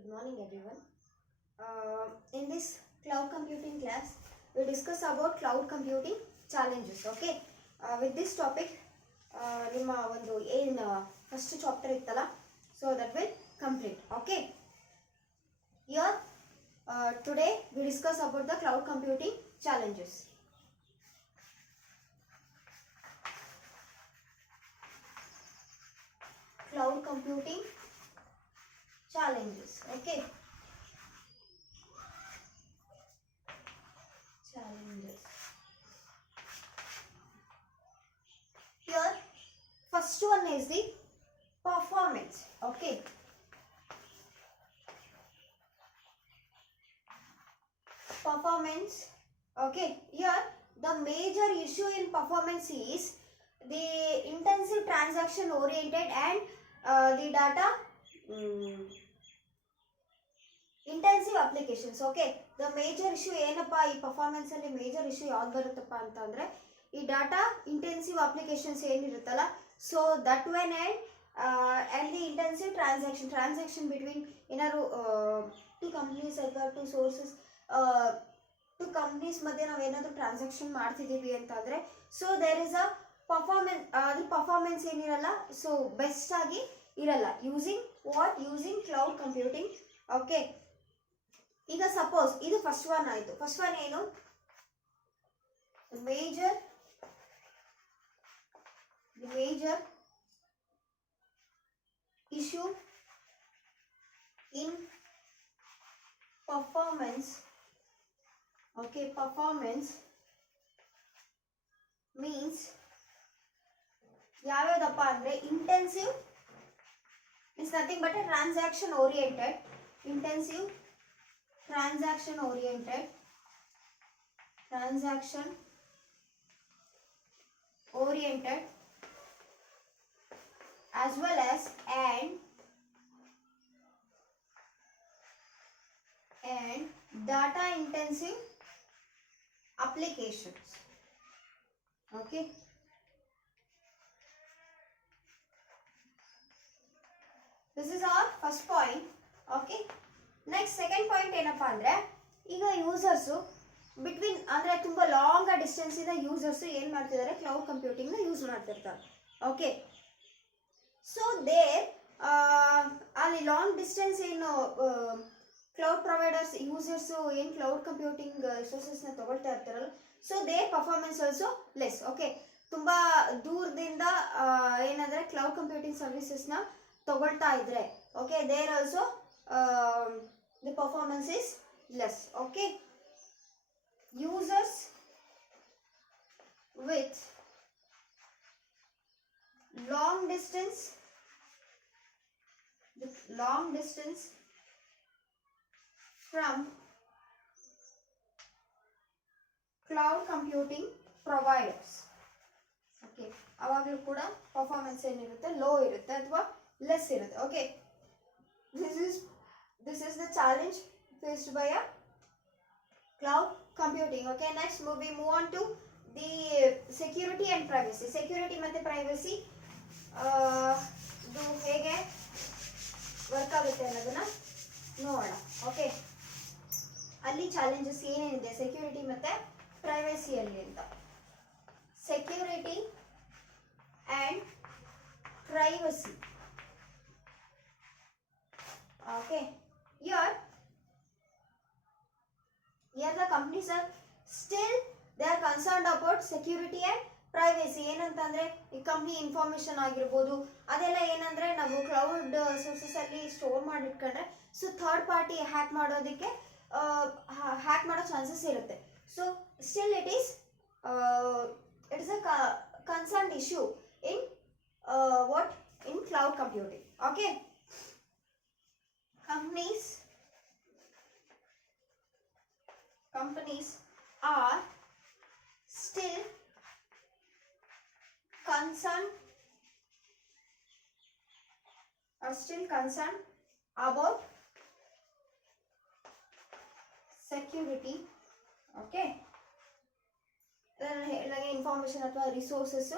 Good morning, everyone. In this cloud computing class, we discuss about cloud computing challenges. Okay. With this topic, ನಿಮ್ಮ ಒಂದು ಏನು first chapter ಇತ್ತಲ್ಲ, so that will complete. Okay. Here, today we discuss about the cloud computing challenges. Cloud computing challenges. Okay. Challenges. Here, first one is the performance. Okay. Performance. Okay. Here, the major issue in performance is the intensive transaction oriented and the data intensive applications. Okay. The major issue ಏನಪ್ಪಾ ಈ ಪರ್ಫಾರ್ಮೆನ್ಸ್ ಅಲ್ಲಿ major issue ಯಾವ್ದು ಬರುತ್ತಪ್ಪ ಅಂತಂದ್ರೆ ಈ data intensive applications ಏನಿರುತ್ತಲ್ಲ, so that when and the intensive transaction between ಏನಾದ್ರು two companies ಅಥವಾ two sources ಟು ಕಂಪ್ನೀಸ್ ಮಧ್ಯೆ ನಾವೇನಾದರೂ ಟ್ರಾನ್ಸಾಕ್ಷನ್ ಮಾಡ್ತಿದ್ದೀವಿ ಅಂತಂದರೆ, so there is a performance, ಅದ್ರ ಪರ್ಫಾರ್ಮೆನ್ಸ್ ಏನಿರಲ್ಲ, ಸೊ ಬೆಸ್ಟ್ ಆಗಿ ಇರಲ್ಲ ಯೂಸಿಂಗ್ ಕ್ಲೌಡ್ ಕಂಪ್ಯೂಟಿಂಗ್. ಓಕೆ, ಈಗ ಸಪೋಸ್ ಇದು ಫಸ್ಟ್ ಒನ್ ಆಯಿತು. ಫಸ್ಟ್ ಒನ್ ಏನು, major issue in performance. Okay, performance means ಯಾವ್ಯಾವ್ದಪ್ಪ ಅಂದರೆ intensive it's nothing but transaction oriented, intensive transaction oriented as well as and data intensive applications. Okay, this is our first point. Okay, next second point ಏನಪ್ಪಾ ಅಂದ್ರೆ, ಈಗ users between ಅಂದರೆ ತುಂಬ ಲಾಂಗ್ ಡಿಸ್ಟೆನ್ಸಿಂದ users ಏನು ಮಾಡ್ತಿದ್ದಾರೆ, ಕ್ಲೌಡ್ ಕಂಪ್ಯೂಟಿಂಗ್ನ ಯೂಸ್ ಮಾಡ್ತಿರ್ತಾರೆ. ಓಕೆ, ಸೊ ಅಲ್ಲಿ ಲಾಂಗ್ ಡಿಸ್ಟೆನ್ಸ್ ಏನು ಕ್ಲೌಡ್ ಪ್ರೊವೈಡರ್ಸ್ ಯೂಸರ್ಸು ಏನು ಕ್ಲೌಡ್ ಕಂಪ್ಯೂಟಿಂಗ್ ರಿಸೋರ್ಸಸ್ನ ತಗೊಳ್ತಾ ಇರ್ತಾರಲ್ಲ, so there performance also less. Okay, ತುಂಬ ದೂರದಿಂದ ಏನಂದರೆ ಕ್ಲೌಡ್ ಕಂಪ್ಯೂಟಿಂಗ್ ಸರ್ವಿಸಸ್ನ ತಗೊಳ್ತಾ ಇದ್ರೆ, okay, there also the performance is less. Okay, users with long distance from cloud computing providers. Okay, ಅವಾಗಲೂ ಕೂಡ ಪರ್ಫಾರ್ಮೆನ್ಸ್ ಏನಿರುತ್ತೆ, ಲೋ ಇರುತ್ತೆ ಅಥವಾ ಲೆಸ್ ಇರುತ್ತೆ. Okay, this is the challenge faced by a cloud computing. Okay, next we move on to the security and privacy. Security ಮತ್ತೆ privacy ಇದು ಹೇಗೆ ವರ್ಕ್ ಆಗುತ್ತೆ ಅನ್ನೋದನ್ನ ನೋಡೋಣ. ಓಕೆ, ಅಲ್ಲಿ ಚಾಲೆಂಜಸ್ ಏನೇನಿದೆ ಸೆಕ್ಯೂರಿಟಿ ಮತ್ತೆ ಪ್ರೈವಸಿಯಲ್ಲಿ ಅಂತ. Security and privacy. Okay, here the companies are still they are concerned about security and privacy. ಏನಂತಂದ್ರೆ ಈ ಕಂಪ್ನಿ ಇನ್ಫಾರ್ಮೇಶನ್ ಆಗಿರ್ಬೋದು ಅದೆಲ್ಲ ಏನಂದ್ರೆ ನಾವು ಕ್ಲೌಡ್ ಸೋರ್ಸಸ್ ಅಲ್ಲಿ ಸ್ಟೋರ್ ಮಾಡಿ ಇಟ್ಕೊಂಡ್ರೆ, ಸೊ ಥರ್ಡ್ ಪಾರ್ಟಿ ಹ್ಯಾಕ್ ಮಾಡೋದಕ್ಕೆ ಹ್ಯಾಕ್ ಮಾಡೋ ಚಾನ್ಸಸ್ ಇರುತ್ತೆ. So still it is a concern issue in in cloud computing. Okay, companies are still concerned about security. Okay, information ಅಥವಾ ರಿಸೋರ್ಸಸ್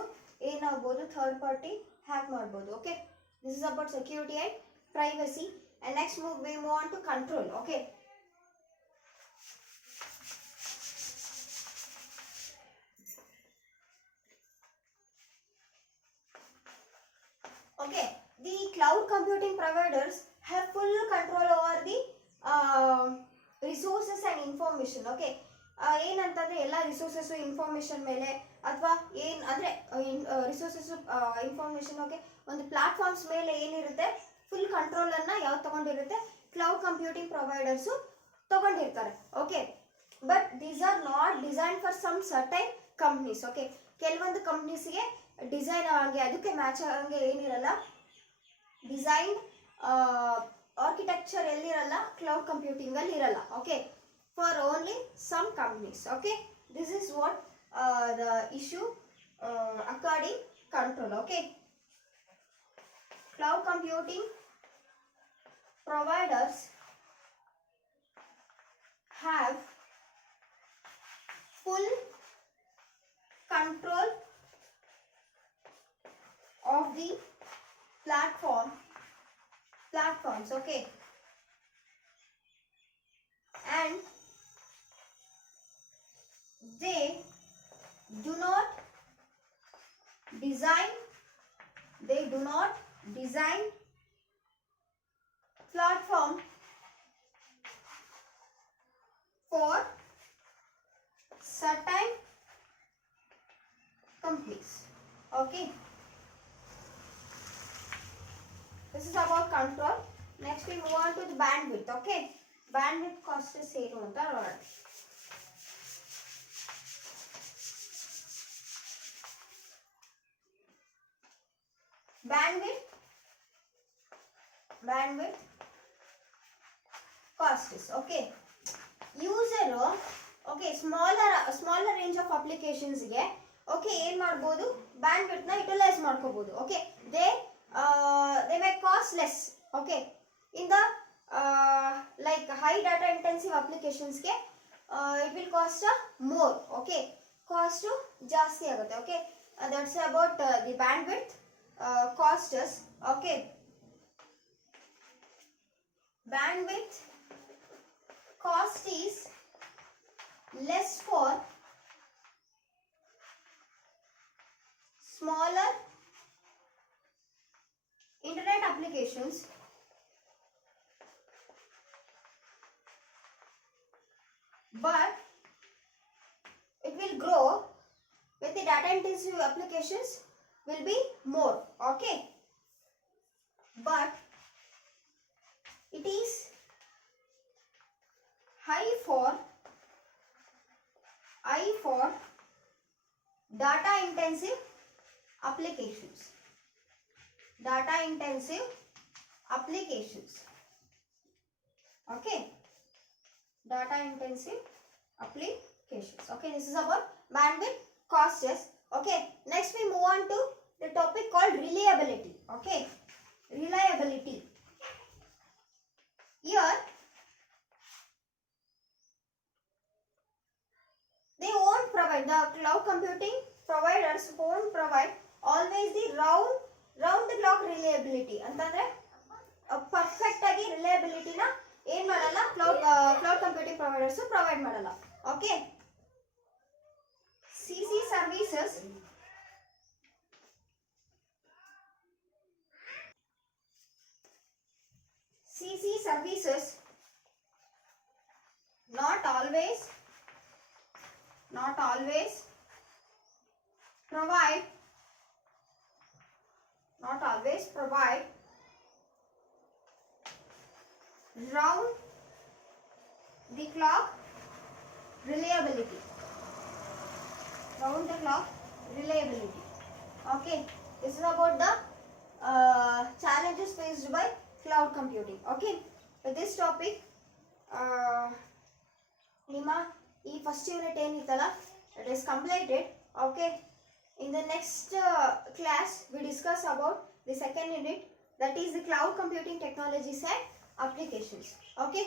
ಏನಾಗ್ಬೋದು, ಥರ್ಡ್ ಪಾರ್ಟಿ ಹ್ಯಾಕ್ ಮಾಡ್ಬೋದು. Okay, this is about security and privacy. and next we move on to control. Okay. Okay, the cloud computing providers have full control over the resources and information. Okay, ಏನಂತಂದ್ರೆ ಎಲ್ಲ resources information ಮೇಲೆ ಅಥವಾ ಏನು ಅಂದರೆ resources information okay ಒಂದು platforms ಮೇಲೆ ಏನಿರುತ್ತೆ full ಕಂಟ್ರೋಲನ್ನು ಯಾವ್ದು ತಗೊಂಡಿರುತ್ತೆ ಕ್ಲೌಡ್ ಕಂಪ್ಯೂಟಿಂಗ್ ಪ್ರೊವೈಡರ್ಸು ತಗೊಂಡಿರ್ತಾರೆ. Okay, but these are not design for some certain companies. Okay, ಕೆಲವೊಂದು ಕಂಪ್ನೀಸ್ಗೆ ಡಿಸೈನ್ ಆಗಿ ಅದಕ್ಕೆ ಮ್ಯಾಚ್ ಆಗಂಗೆ ಏನಿರಲ್ಲ, ಡಿಸೈನ್ ಆರ್ಕಿಟೆಕ್ಚರ್ ಎಲ್ಲಿರಲ್ಲ, ಕ್ಲೌಡ್ ಕಂಪ್ಯೂಟಿಂಗ್ ಅಲ್ಲಿ ಇರಲ್ಲ. Okay, for only some companies. Okay, this is what the issue according control. Okay, cloud computing providers have full control of the platforms. Okay, and they do not design platform for certain companies. Okay, this is about control. Next we move on to the bandwidth. Okay, bandwidth cost is ಏನು ಅಂತ ನೋಡೋಣ. bandwidth cost is okay. User okay smaller range of applications ಗೆ okay ಏನು ಮಾಡಬಹುದು, bandwidth ನ ಯುಟಿಲೈಸ್ ಮಾಡ್ಕೋಬಹುದು. Okay, they may cost less. okay, in the like high data intensive applications ಗೆ it will cost more. okay, cost ಜಾಸ್ತಿ ಆಗುತ್ತೆ. okay, that's about the bandwidth cost is. okay, bandwidth cost is less for smaller internet applications but it will grow with the data intensive applications will be more. okay, but it is high for data intensive applications. Okay, data intensive applications. Okay, this is about bandwidth costs. Okay, next we move on to the topic called reliability. Okay, reliability. Here they won't provide, the cloud computing providers won't provide always the round the clock reliability. ಅಂತಂದ್ರೆ ಪರ್ಫೆಕ್ಟ್ ಆಗಿ ರಿಲಯಬಿಲಿಟಿನ ಏನು ಮಾಡಲ್ಲ cloud computing providers provide ಮಾಡಲ್ಲ. Okay, CC services not always provide round the clock reliability. Okay, this is about the challenges faced by cloud computing. Okay, with this topic ನಿಮ್ಮ ಈ first unit ಏನಿತ್ತಲ್ಲ it is completed. Okay, in the next class we discuss about the second unit, that is the cloud computing technologies and applications. Okay.